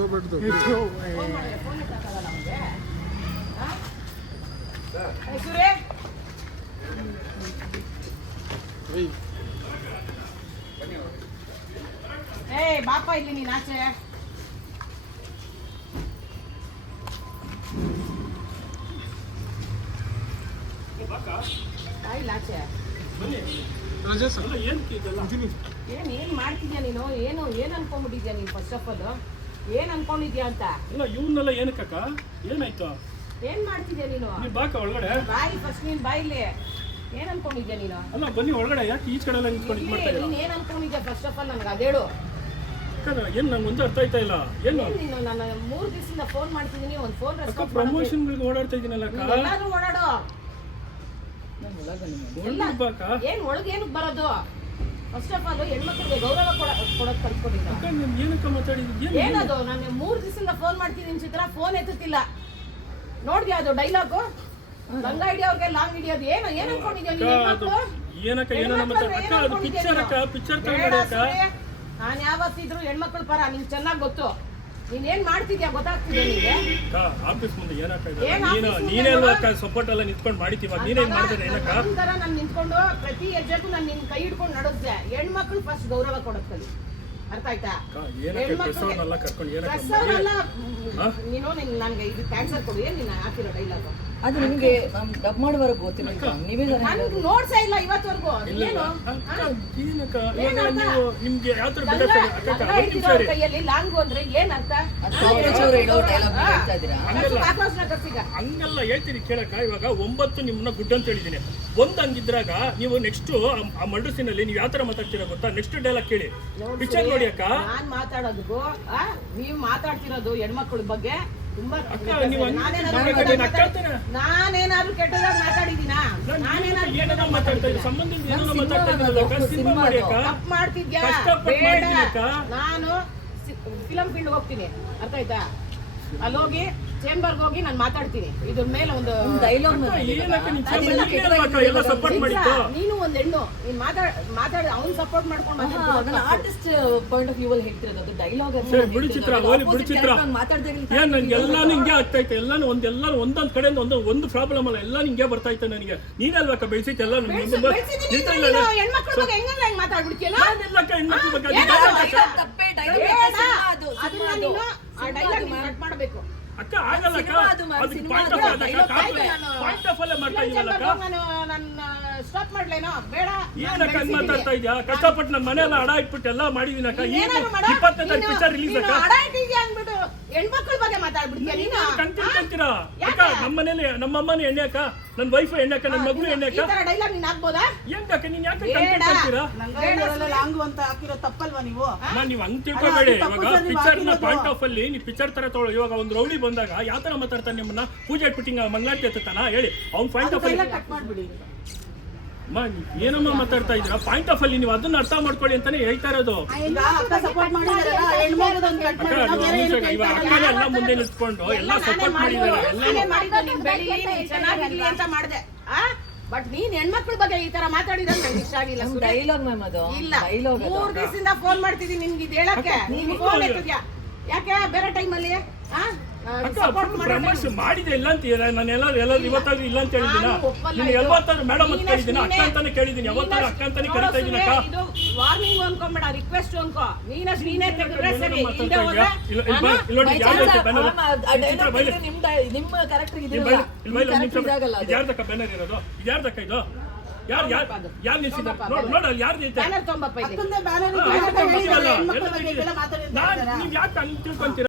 ಹೋಗ್ಬಿಡ್ತು. ಬಾಪ ಇಲ್ಲಿ ನೀನ್ ಆಚೆ. ಏನ್ ಮಾಡ್ತಿದ್ಯಾ ನೀನು? ಏನ್ ಅನ್ಕೊಂಡ್ಬಿಟ್ಟಿದ್ಯಾ ನೀನ್? ಫಸ್ಟ್ ಆಫ್ ಆಲ್ ಏನ್ ಅನ್ಕೊಂಡಿದ್ಯಾ ಅಂತ? ಇಲ್ಲ ಇವನ್ನೆಲ್ಲ ಏನಕ್ಕ ಏನಾಯ್ತು? ಏನ್ ಮಾಡ್ತಿದ್ಯಾ ನೀನು? ಬಾಕ ಒಳಗಡೆ ಬಾಯಿ ಫಸ್ಟ್ ನೀನ್ ಬಾಯಿಲಿ. ಏನ್ ಅನ್ಕೊಂಡಿದ್ಯಾ ನೀನು? ಅಲ್ಲ ಬನ್ನಿ ಒಳಗಡೆ. ಯಾಕೆ ಈಚ ಕಡೆ ಎಲ್ಲ ನಿಂತ್ಕೊಂಡು ಮಾಡ್ತಾ ಇದ್ದೀರಾ? ನೀನ್ ಏನ್ ಅನ್ಕೊಂಡಿದ್ಯಾ ಫಸ್ಟ್ ಆಫ್ ಆಲ್ ನನಗೆ ಅದೇಳು. ಏನ್ ನಂಗೆ ಒಂದು ಅರ್ಥ ಆಯ್ತಾ ಇಲ್ಲ. ಏನು ನೀನು ನಾನು 3 ದಿವಸದಿಂದ ಫೋನ್ ಮಾಡ್ತಿದ್ದೀನಿ, ಒಂದು ಫೋನ್ ರೆಸ್ಪಾನ್ಸ್ ಪ್ರಮೋಷನ್ ಓಡಾಡ್ತಾ ಇದೀನಲ್ಲ ಎಲ್ಲಾದ್ರೂ ಓಡಾಡೋ. ಏನ್ ಒಳಗೆ ಏನಕ್ಕೆ ಬರೋದು? ಫಸ್ಟ್ ಆಫ್ ಆಲ್ ಹೆಣ್ಮಕ್ಳಿಗೆ ಗೌರವ ಕೊಡೋದು ಕಲ್ತ್ಕೊಂಡಿದ್ದ. ಏನಕ್ಕ ಮಾತಾಡಿದ್ಯಾ? ಏನದು? ನಾನು 3 ದಿವಸದಿಂದ ಫೋನ್ ಮಾಡ್ತಿದ್ದೀನಿ ಚಿತ್ರ, ಫೋನ್ ಎತ್ತುತ್ತಿಲ್ಲ. ನೋಡ್ದ್ಯಾ ಅದು ಡೈಲಾಗು? ಲಂಗ ಹಿಡಿಯೋರ್ಗೆ ಲಾಂಗ್ ಹಿಡಿಯೋದು. ಏನು ಏನ್ ಅನ್ಕೊಂಡಿದ್ಯಾ ನೀನು? ಏನಕ್ಕ ಏನೋ ಅಕ್ಕ ಅದು ಪಿಕ್ಚರ್ ಅಕ್ಕ, ಪಿಕ್ಚರ್ ತಗೊಂಡಕ್ಕ. ನಾನು ಯಾವತ್ತಿದ್ರು ಹೆಣ್ಮಕ್ಳ ಪರ, ನಿಂಗೆ ಚೆನ್ನಾಗಿ ಗೊತ್ತು. ನೀನ್ ಏನ್ ಮಾಡ್ತಿದ್ಯಾ ಗೊತ್ತಾಗ್ತಿದೆ ನಿಂಗೆ? ಆಫೀಸ್ ಮುಂದೆ ಏನಕ್ಕ ನೀನೆಲ್ಲ ಸಪೋರ್ಟ್ ಎಲ್ಲ ನಿಂತ್ಕೊಂಡು ಮಾಡಿತೀವ. ನೀನೇನ್ ಮಾಡಿದ್ರೆ ಏನಕ್ಕ? ಒಂಥರ ನಾನು ನಿಂತ್ಕೊಂಡು ಪ್ರತಿ ಹೆಜ್ಜೆಗೂ ನಾನು ನಿನ್ ಕೈ ಹಿಡ್ಕೊಂಡು ನಡೆಸ್ದೆ. ಹೆಣ್ಮಕ್ಳು ಫಸ್ಟ್ ಗೌರವ ಕೊಡೋದ್ ಕಲಿ. ಅರ್ಥ ಆಯ್ತಾ? ನೀನು ನನ್ಗೆ ಇದು ಕ್ಯಾನ್ಸರ್ ಕೊಡು. ಏನ್ ನೀನು ಹಾಕಿರೋ ಡೈಲಾಗ್ ಅದು ನಿಮಗೆ ಡಬ್ ಮಾಡುವವರೆಗೆ ಗೊತ್ತಿಲ್ಲ. ನೀವೇ ನೋಡ್ಸೇ ಇಲ್ಲ ಇವತ್ತವರೆಗೂ. ಕೈಯಲ್ಲಿ ಲಾಂಗು ಅಂದ್ರೆ ಏನ್ ಅರ್ಥ? ಹಂಗಲ್ಲ ಹೇಳ್ತೀನಿ ಕೇಳಕ್ಕ. ಇವಾಗ 9 ನಿಮ್ಮನ್ನ ಗುಡ್ ಅಂತ ಹೇಳಿದೀನಿ. 1 ಹಂಗಿದ್ರಾಗ ನೀವು ನೆಕ್ಸ್ಟ್ ಆ ಮಲ್ಡ್ರಸಿನಲ್ಲಿ ನೀವು ಯಾವ ತರ ಮಾತಾಡ್ತೀರಾ ಗೊತ್ತಾ? ನೆಕ್ಸ್ಟ್ ಡೈಲಾಗ್ ಕೇಳಿ, ಪಿಕ್ಚರ್ ನೋಡಿ ಅಕ್ಕ. ನಾನ್ ಮಾತಾಡೋದಕ್ಕೂ ನೀವು ಮಾತಾಡ್ತಿರೋದು ಹೆಣ್ಮಕ್ಳ ಬಗ್ಗೆ ತುಂಬಾ. ನಾನೇನಾದ್ರು ಕೆಟ್ಟದಾಗ ಮಾತಾಡಿದೀನಾ? ತಪ್ಪು ಮಾಡ್ತಿದ್ಯಾ? ನಾನು ಫಿಲಂ ಫೀಲ್ಡ್ ಹೋಗ್ತೀನಿ, ಅರ್ಥ ಆಯ್ತಾ? ಅಲ್ಲಿ ಹೋಗಿ ಚೇಂಬರ್ಗೆ ಹೋಗಿ ನಾನು ಮಾತಾಡ್ತೀನಿ. ಇದ್ರ ಮೇಲೆ ಒಂದು ಡೈಲಾಗ್. ನೀನು ಒಂದ್ ಹೆಣ್ಣು, ನೀನ್ ಮಾತಾಡ ಅವ್ನು ಸಪೋರ್ಟ್ ಮಾಡ್ಕೊಂಡು ಆರ್ಟಿಸ್ಟ್ ಪಾಯಿಂಟ್ ಆಫ್ ವ್ಯೂ ಅಲ್ಲಿ ಹೇಳ್ತಿರೋದು ಡೈಲಾಗ್. ಬಿಡಿ ಚಿತ್ರ, ಬಿಡಿ ಚಿತ್ರ. ಎಲ್ಲಾನು ಹಿಂಗೆ ಆಗ್ತಾ ಇತ್ತು. ಎಲ್ಲಾನು ಒಂದೊಂದ್ ಕಡೆಯಿಂದ ಒಂದು ಪ್ರಾಬ್ಲಮ್ ಅಲ್ಲ, ಎಲ್ಲ ಹಿಂಗೆ ಬರ್ತಾ ಇತ್ತು ನನಗೆ. ನೀನಲ್ವಕ್ಕ ಬೆಳೆಸಿತ್ತು ಎಲ್ಲ. ಹೆಣ್ಮಕ್ಳ ಬಗ್ಗೆ ಹೆಂಗ ಮಾತಾಡ್ಬಿಡ್ತೀಯಲ್ಲ? ಮಾಡ್ಬೇಕು ಅಕ್ಕ. ಆಗಲ್ಲಕ್ಕ, ಅದಕ್ಕೆ ಪಾಯಿಂಟ್ ಆಫ್ ಅಲ್ಲೇ ಮಾಡ್ತಾ ಇದೀವಲ್ಲಕ್ಕ. ಸ್ಟಾಪ್ ಮಾಡ್ಲೇನೋ? ಬೇಡ. ಏನಕ್ಕ ಹಂಗ್ ಮಾತಾಡ್ತಾ ಇದ್ಯಾ? ಕಷ್ಟಪಟ್ಟು ನನ್ನ ಮನೆಯೆಲ್ಲ ಅಡ ಇಟ್ಬಿಟ್ಟು ಎಲ್ಲ ಮಾಡಿದೀನಕ್ಕ. 20ನೇ ತಾರೀಕು ಪಿಕ್ಚರ್ ರಿಲೀಸ್ ಅಕ್ಕ. ಅಂದ್ಬಿಟ್ಟು ಹೆಣ್ಮಕ್ಳ ಬಗ್ಗೆ ಮಾತಾಡ್ಬಿಡ್ತೀಯ ನೀನು? ಕಂತೀರಾ ಅಕ್ಕ? ನಮ್ಮ ಮನೇಲಿ ನಮ್ಮ ಅಮ್ಮನ ಎಣ್ಣೆ ಅಕ್ಕ, ನನ್ನ ವೈಫ್ ಎಣ್ಣೆ ಅಕ್ಕ, ನನ್ನ ಮಗಳು ಎಣ್ಣೆ ಅಕ್ಕ. ಡೈಲಾಗ್ ನೀನ್ ಹಾಕ್ಬೋದಾ? ಏನಕ್ಕ ನೀನ್ ಯಾಕೆ ಕಂತೀರಾ? ಲಾಂಗು ಅಂತ ಹಾಕಿರೋ ತಪ್ಪಲ್ವಾ ನೀವು? ನೀವು ಹಂಗ್ ತಿಳ್ಕೊಬೇಡಿ. ಇವಾಗ ಪಿಕ್ಚರ್ ನ ಪಾಯಿಂಟ್ ಆಫ್ ಅಲ್ಲಿ ನೀವು ಪಿಕ್ಚರ್ ತರ ತಗೊಳ್ಳೋ. ಇವಾಗ ಒಂದು ರೌಡಿ ಬಂದಾಗ ಯಾವ ತರ ಮಾತಾಡ್ತಾನೆ ನಿಮ್ಮನ್ನ? ಪೂಜೆ ಇಟ್ಬಿಟ್ಟಿಂಗ ಮಂಗಳಾರತಿ ಎತ್ತಾನ ಹೇಳಿ. ಅವ್ನ ಪಾಯಿಂಟ್ ಆಫ್ ಅಲ್ಲಿ ಏನಮ್ಮ ಮಾತಾಡ್ತಾ ಇದ್ರ? ಪಾಯಿಂಟ್ ಆಫ್ ಅಲ್ಲಿ ನೀವು ಅದನ್ನ ಅರ್ಥ ಮಾಡ್ಕೊಳ್ಳಿ ಅಂತಾನೆ ಹೇಳ್ತಾ ಇರೋದು. ಅಕ್ಕನೇ ಎಲ್ಲ ಮುಂದೆ ನಿಂತ್ಕೊಂಡು ಎಲ್ಲ ಸಪೋರ್ಟ್ ಮಾಡಿದಾರೆ. ಚೆನ್ನಾಗಿರ್ಲಿ ಅಂತ ಮಾಡಿದೆ. ಬಟ್ ನೀನ್ ಹೆಣ್ಮಕ್ಳ ಬಗ್ಗೆ ಈ ತರ ಮಾತಾಡಿದ್ರೆ ನಂಗೆ ಇಷ್ಟ ಆಗಿಲ್ಲ. ಡೈಲಾಗ್ ಮ್ಯಾಮ್ ಅದು. ಇಲ್ಲ, 3 ದಿವಸದಿಂದ ಫೋನ್ ಮಾಡ್ತಿದ್ದೀನಿ ನಿನ್ಗೆ ಇದು ಹೇಳಕ್ಕೆ. ನೀನ್ ಫೋನ್ ಎತ್ತಿದ್ಯಾ ಯಾಕೆ? ಬೇರೆ ಟೈಮಲ್ಲಿ ಪ್ರಮೋಷನ್ ಮಾಡಿದೆ ಇಲ್ಲ ಅಂತ ನಾನು ಎಲ್ಲ ಇವತ್ತಾದ್ರೂ ಇಲ್ಲ ಅಂತ ಹೇಳಿದ್ದೀನ? ನೀನು ಯಾವತ್ತಾದ್ರೂ ಮೇಡಮ್ ಅಂತ ಕೇಳಿದ್ದೀನಿ, ಅಕ್ಕ ಅಂತಾನೆ ಕೇಳಿದ್ದೀನಿ. ಯಾವತ್ತಾದ್ರೂ ಅಕ್ಕ ಅಂತಾನೆ ಕರಿತಾ ಇದ್ದೀನಿ ಅಕ್ಕ. ವಾರ್ನಿಂಗ್ ಅನ್ಕೊಂಬೇಡ, ರಿಕ್ವೆಸ್ಟ್ ಅನ್ಕೋ. ನೀನೇ ತೆಗೆದ್ರೆ ಸರಿ. ನಿಮ್ಮ ಕ್ಯಾರೆಕ್ಟರ್ ಯಾರ್ದಕ್ಕ ಬ್ಯಾನರ್ ಇರೋದು? ಯಾರ್ದಕ್ಕ ಇದು? ಯಾರು ನಿಲ್ಸಿದ? ನೋಡ ಯಾರು ನೀವು ಯಾಕೆ ಹಂಗೆ ತಿಳ್ಕೊಂತೀರ?